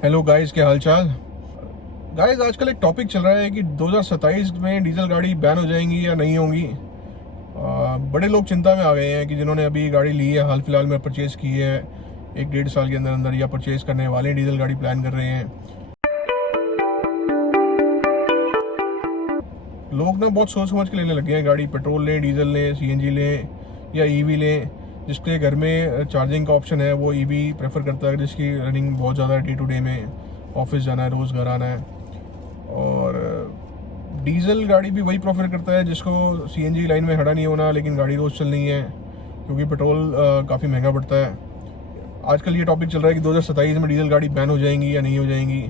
Hello guys, क्या हाल चाल। Guys, आजकल एक टॉपिक चल रहा है कि 2027 में डीजल गाड़ी बैन हो जाएंगी या नहीं होंगी। बड़े लोग चिंता में आ गए हैं कि जिन्होंने अभी गाड़ी ली है, हाल फिलहाल में परचेज़ की है, एक डेढ़ साल के अंदर अंदर या परचेज़ करने वाले डीजल गाड़ी प्लान कर रहे हैं। लोग ना बहुत सोच समझ के लेने लगे हैं गाड़ी। पेट्रोल लें, डीजल लें, सीएनजी लें या ईवी लें। जिसके घर में चार्जिंग का ऑप्शन है वो ईवी प्रेफर करता है, जिसकी रनिंग बहुत ज़्यादा है, डे टू डे में ऑफिस जाना है, रोज़ घर आना है। और डीजल गाड़ी भी वही प्रेफर करता है जिसको सीएनजी लाइन में खड़ा नहीं होना, लेकिन गाड़ी रोज़ चलनी है, क्योंकि पेट्रोल काफ़ी महंगा पड़ता है। आजकल ये टॉपिक चल रहा है कि 2027 में डीजल गाड़ी बैन हो जाएंगी या नहीं हो जाएंगी।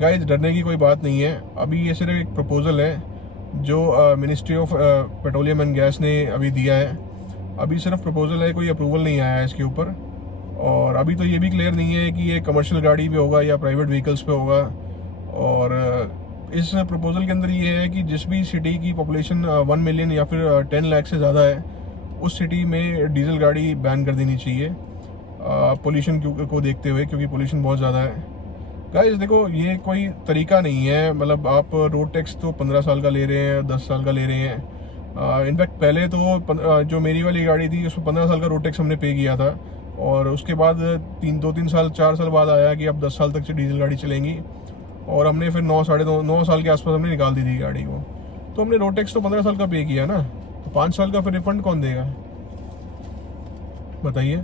गाइस, डरने की कोई बात नहीं है। अभी ये सिर्फ एक प्रपोजल है जो ministry of petroleum and gas ने अभी दिया है। अभी सिर्फ प्रपोजल है, कोई अप्रूवल नहीं आया है इसके ऊपर। और अभी तो ये भी क्लियर नहीं है कि ये कमर्शियल गाड़ी पे होगा या प्राइवेट व्हीकल्स पे होगा। और इस प्रपोजल के अंदर ये है कि जिस भी सिटी की पॉपुलेशन 1 मिलियन या फिर 10 लाख से ज़्यादा है, उस सिटी में डीजल गाड़ी बैन कर देनी चाहिए पोल्यूशन को देखते हुए, क्योंकि पोल्यूशन बहुत ज़्यादा है। गाइस देखो, ये कोई तरीका नहीं है। मतलब आप रोड टैक्स तो 15 साल का ले रहे हैं, 10 साल का ले रहे हैं। इनफैक्ट पहले तो जो मेरी वाली गाड़ी थी उसमें 15 साल का रोड टैक्स हमने पे किया था। और उसके बाद 3 साल 4 साल बाद आया कि अब 10 साल तक डीजल गाड़ी चलेंगी। और हमने फिर 9 साल के आसपास हमने निकाल दी थी गाड़ी को। तो हमने रोड टैक्स तो 15 साल का पे किया ना, तो 5 साल का फिर रिफंड कौन देगा, बताइए।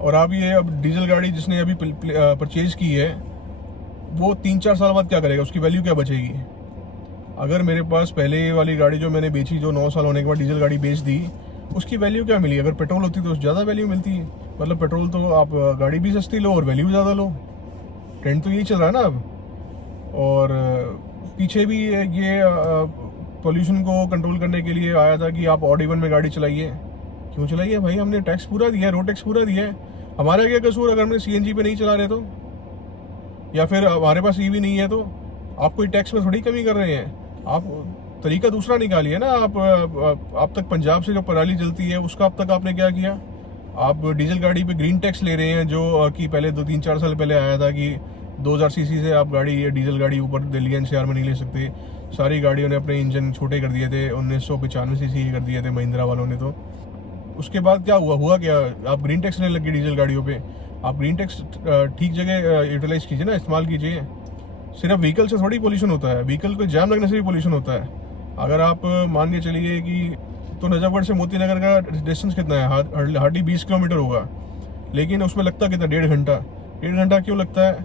और आप ये अब डीजल गाड़ी जिसने अभी परचेज की है, वो 3-4 साल बाद क्या करेगा, उसकी वैल्यू क्या बचेगी। अगर मेरे पास पहले वाली गाड़ी जो मैंने बेची, जो 9 साल होने के बाद डीजल गाड़ी बेच दी, उसकी वैल्यू क्या मिली। अगर पेट्रोल होती तो ज़्यादा वैल्यू मिलती। मतलब पेट्रोल तो आप गाड़ी भी सस्ती लो और वैल्यू ज़्यादा लो। ट्रेंड तो यही चल रहा है ना अब। और पीछे भी ये पोल्यूशन को कंट्रोल करने के लिए आया था कि आप ऑड इवन में गाड़ी चलाइए। क्यों चलाइए भाई, हमने टैक्स पूरा दिया है, रोड टैक्स पूरा दिया है। हमारा क्या कसूर अगर हमने सीएनजी पे नहीं चला रहे तो, या फिर हमारे पास ईवी नहीं है तो। आप कोई टैक्स में थोड़ी कमी कर रहे हैं। आप तरीका दूसरा निकालिए ना। आप तक पंजाब से जो पराली जलती है उसका अब तक आपने क्या किया। आप डीजल गाड़ी पे ग्रीन टैक्स ले रहे हैं, जो कि पहले 2-3-4 साल पहले आया था कि 2000 सीसी से आप गाड़ी, डीजल गाड़ी ऊपर दिल्ली एनसीआर में नहीं ले सकते। सारी गाड़ियों ने अपने इंजन छोटे कर दिए थे, 1995 सीसी कर दिए थे महिंद्रा वालों ने। तो उसके बाद क्या हुआ क्या, आप ग्रीन टैक्स लेने लगे डीजल गाड़ियों पे। आप ग्रीन टैक्स ठीक जगह यूटिलाइज कीजिए ना, इस्तेमाल कीजिए। सिर्फ व्हीकल से थोड़ी पोल्यूशन होता है, व्हीकल को जाम लगने से भी पोल्यूशन होता है। अगर आप मान के चलिए कि तो नजफगढ़ से मोती नगर का डिस्टेंस कितना है, हार्डली 20 किलोमीटर होगा, लेकिन उसमें लगता कितना, 1.5 घंटा। 1.5 घंटा क्यों लगता है,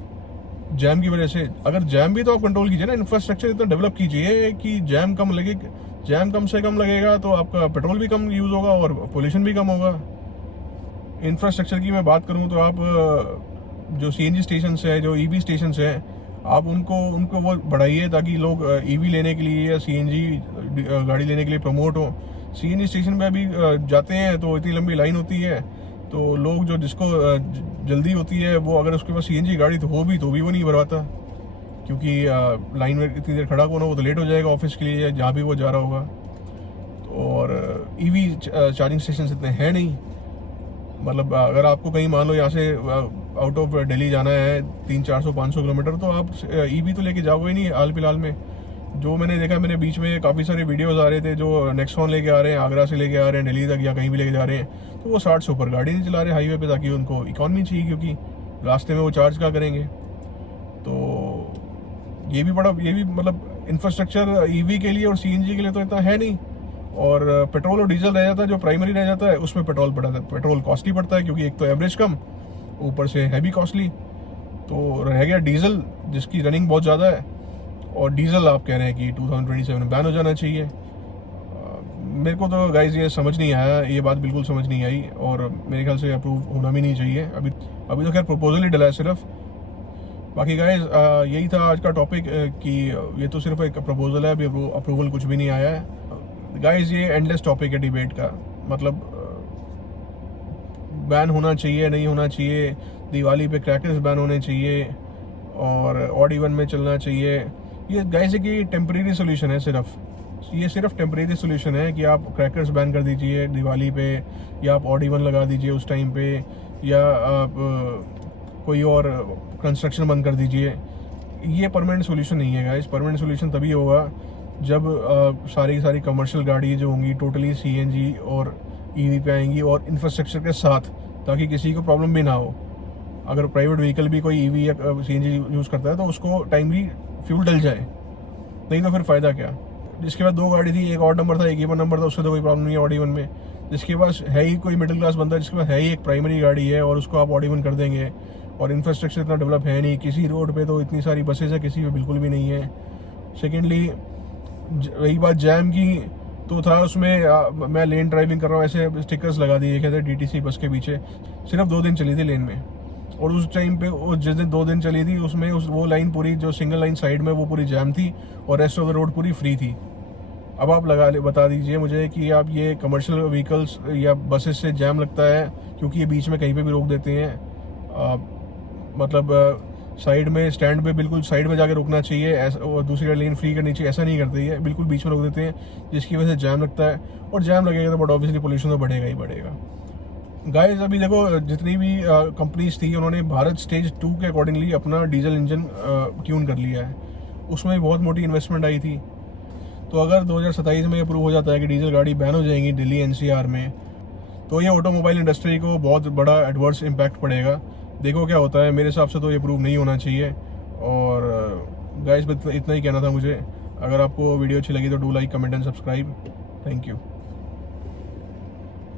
जैम की वजह से। अगर जैम भी तो आप कंट्रोल कीजिए ना, इंफ्रास्ट्रक्चर इतना डेवलप कीजिए कि जैम कम लगे। जैम कम से कम लगेगा तो आपका पेट्रोल भी कम यूज़ होगा और पोल्यूशन भी कम होगा। इंफ्रास्ट्रक्चर की मैं बात करूं तो आप जो सीएनजी स्टेशन है, जो ईवी स्टेशन है, आप उनको वो बढ़ाइए ताकि लोग ईवी लेने के लिए या सीएनजी गाड़ी लेने के लिए प्रमोट हो। सीएनजी स्टेशन पे अभी जाते हैं तो इतनी लंबी लाइन होती है, तो लोग जो जिसको जल्दी होती है, वो अगर उसके पास सीएनजी गाड़ी तो भी वो नहीं भरवाता, क्योंकि लाइन में इतनी देर खड़ा होना, वो तो लेट हो जाएगा ऑफिस के लिए या जहाँ भी वो जा रहा होगा। और ईवी चार्जिंग स्टेशन इतने हैं नहीं। मतलब अगर आपको कहीं मान लो यहाँ से आउट ऑफ दिल्ली जाना है 300-400-500 किलोमीटर, तो आप ईवी तो लेके जाओगे ही नहीं। हाल फिलहाल में जो मैंने देखा, मैंने बीच में काफ़ी सारे वीडियोस आ रहे थे, जो नेक्सॉन लेके आ रहे हैं, आगरा से लेके आ रहे हैं दिल्ली तक या कहीं भी लेके जा रहे हैं, तो वो 60 से ऊपर गाड़ी नहीं चला रहे हाईवे पे, ताकि उनको इकॉनमी चाहिए, क्योंकि रास्ते में वो चार्ज क्या करेंगे। तो ये भी मतलब इंफ्रास्ट्रक्चर ईवी के लिए और सीएनजी के लिए तो इतना है नहीं। और पेट्रोल और डीजल रह जाता है, जो प्राइमरी रह जाता है उसमें पेट्रोल पड़ता है। पेट्रोल कॉस्टली पड़ता है, क्योंकि एक तो एवरेज कम, ऊपर से हैवी कॉस्टली। तो रह गया डीजल, जिसकी रनिंग बहुत ज़्यादा है। और डीजल आप कह रहे हैं कि 2027 में बैन हो जाना चाहिए। मेरे को तो गाइज ये समझ नहीं आया, ये बात बिल्कुल समझ नहीं आई, और मेरे ख्याल से अप्रूव होना भी नहीं चाहिए। अभी तो खैर प्रपोजल ही डला है सिर्फ। बाकी गाइज यही था आज का टॉपिक, कि ये तो सिर्फ एक प्रपोजल है, अभी अप्रूवल कुछ भी नहीं आया है। गाइज ये एंडलेस टॉपिक है डिबेट का। मतलब बैन होना चाहिए, नहीं होना चाहिए, दिवाली पे क्रैकर्स बैन होने चाहिए और ऑड इवन में चलना चाहिए। ये गाइज की टेम्परेरी सोल्यूशन है, सिर्फ टेम्परेरी सोल्यूशन है कि आप क्रैकर्स बैन कर दीजिए दिवाली पे, या आप ऑड इवन लगा दीजिए उस टाइम पे, या आप कोई और कंस्ट्रक्शन बंद कर दीजिए। ये परमानेंट सोल्यूशन नहीं है गाइस। परमानेंट सोल्यूशन तभी होगा जब सारी की सारी कमर्शियल गाड़ी जो होंगी टोटली CNG और EV पे आएंगी और इंफ्रास्ट्रक्चर के साथ, ताकि किसी को प्रॉब्लम भी ना हो। अगर प्राइवेट व्हीकल भी कोई EV या CNG यूज़ करता है तो उसको टाइमली फ्यूल डल जाए, नहीं तो फिर फ़ायदा क्या। जिसके पास 2 गाड़ी थी, एक ऑड नंबर था, एक इवन नंबर था, उससे तो कोई प्रॉब्लम नहीं है ऑड इवन में। जिसके पास है ही कोई मिडिल क्लास बंदा, जिसके पास है ही एक प्राइमरी गाड़ी है और उसको आप ऑड इवन कर देंगे, और इंफ्रास्ट्रक्चर इतना डेवलप है नहीं, किसी रोड पे तो इतनी सारी बसेज है, किसी पे बिल्कुल भी नहीं है। सेकेंडली रही बात जैम की, तो था उसमें मैं लेन ड्राइविंग कर रहा हूँ, ऐसे स्टिकर्स लगा दिए कहते DTC बस के पीछे। सिर्फ 2 दिन चली थी लेन में, और उस टाइम पे जिस दिन 2 दिन चली थी उसमें वो लाइन पूरी जो सिंगल लाइन साइड में वो पूरी जैम थी और रेस्ट ऑफ द रोड पूरी फ्री थी। अब आप बता दीजिए मुझे कि आप ये कमर्शियल व्हीकल्स या बसेस से जैम लगता है क्योंकि ये बीच में कहीं पे भी रोक देते हैं, मतलब साइड में स्टैंड पे बिल्कुल साइड में जाके रुकना चाहिए और दूसरी लेन फ्री करनी चाहिए, ऐसा नहीं करते ये, बिल्कुल बीच में रोक देते हैं, जिसकी वजह से जैम लगता है। और जैम लगेगा तो बट ऑब्वियसली पोल्यूशन तो बढ़ेगा ही बढ़ेगा। गाइस अभी देखो जितनी भी कंपनीज थी उन्होंने भारत स्टेज 2 के अकॉर्डिंगली अपना डीजल इंजन ट्यून कर लिया है, उसमें बहुत मोटी इन्वेस्टमेंट आई थी। तो अगर 2027 में अप्रूव हो जाता है कि डीजल गाड़ी बैन हो जाएंगी दिल्ली NCR में, तो ये ऑटोमोबाइल इंडस्ट्री को बहुत बड़ा एडवर्स इम्पैक्ट पड़ेगा। देखो क्या होता है, मेरे हिसाब से तो ये अप्रूव नहीं होना चाहिए। और गाइस इतना ही कहना था मुझे। अगर आपको वीडियो अच्छी लगी तो do like, comment and subscribe. Thank you.